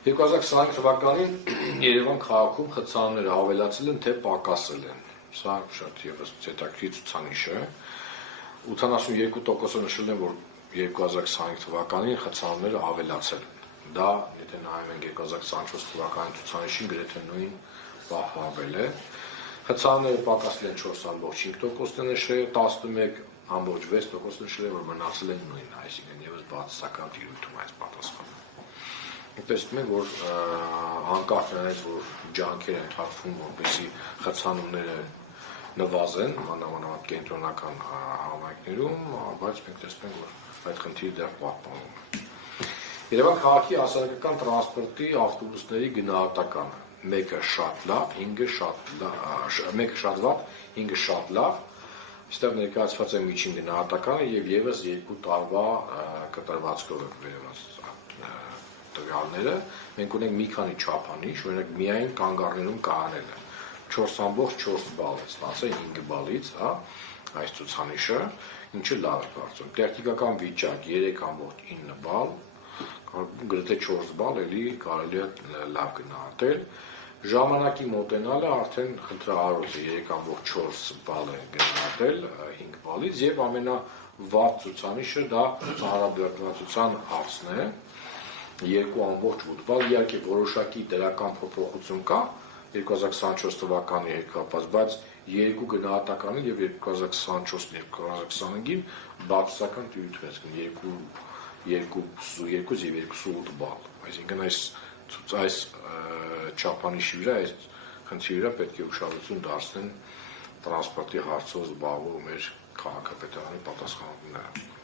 2025 թվականին Երևան քաղաքում խցանները ավելացել են, թե պակասել են։ Սա շատ ևս հետաքրքիր ցուցանիշ է։ 82% նշել են, որ 2025 թվականին խցանները ավելացել են։ Դա, եթե նայում ենք 2024 թվականի ցուցանիշին, գրեթե նույն պահպանվել է։ Խցանները պակասել են 4.5% նշել, 11.6% նշել է, որ մնացել են նույն, այսինքն ևս բացասական տիրույթում այս պատասխանը։ Տեսնում ենք, որ անկախ նրանից, որ ջանքեր են թափվում, որպեսզի խցանումները նվազեն, մանավանդ կենտրոնական համայնքներում, բայց մենք տեսնում ենք, որ այդ խնդիրը դեռ պահպանվում է։ Երևան քաղաքի հասարակական տրանսպորտի ավտոբուսների գնահատականը՝ մեկը շատ լավ, 5-ը շատ լավ, այստեղ ներկայացված է միջին գնահատականը եւ եւս 2 տարվա կտրվածքով վերված տվյալները, մենք ունենք մի քանի չափանիշ, օրինակ միայն կանգառներում կայանելը 4.4 բալ է ստացել 5 բալից, հա, այս ցուցանիշը, ինչը լավ է կարծում։ Տեխնիկական վիճակ 3.9 բալ, գրեթե 4 բալ, էլի կարելի է լավ գնահատել։ Ժամանակի մոտենալը արդեն խնդրահարույց է 3.4 բալ է գնահատել 5 բալից եւ ամենավատ ցուցանիշը դա ծանրաբեռնվածության հարցն է 2.8 բալ, իհարկե որոշակի դրական փոփոխություն կա 2024 թվականի հետ կապված, բայց երկու գնահատականի եւ 2024-2025-ին բացասական տիրույթ ունեցին 2.8 եւ 2.8 բալ, այսինքն այս չափանիշի վրա, այս խնդրի վրա պետք է ուշադրություն դարձնեն տրանսպորտի հարցով զբաղվող մեր քաղաքապետարանի պատասխանատուները։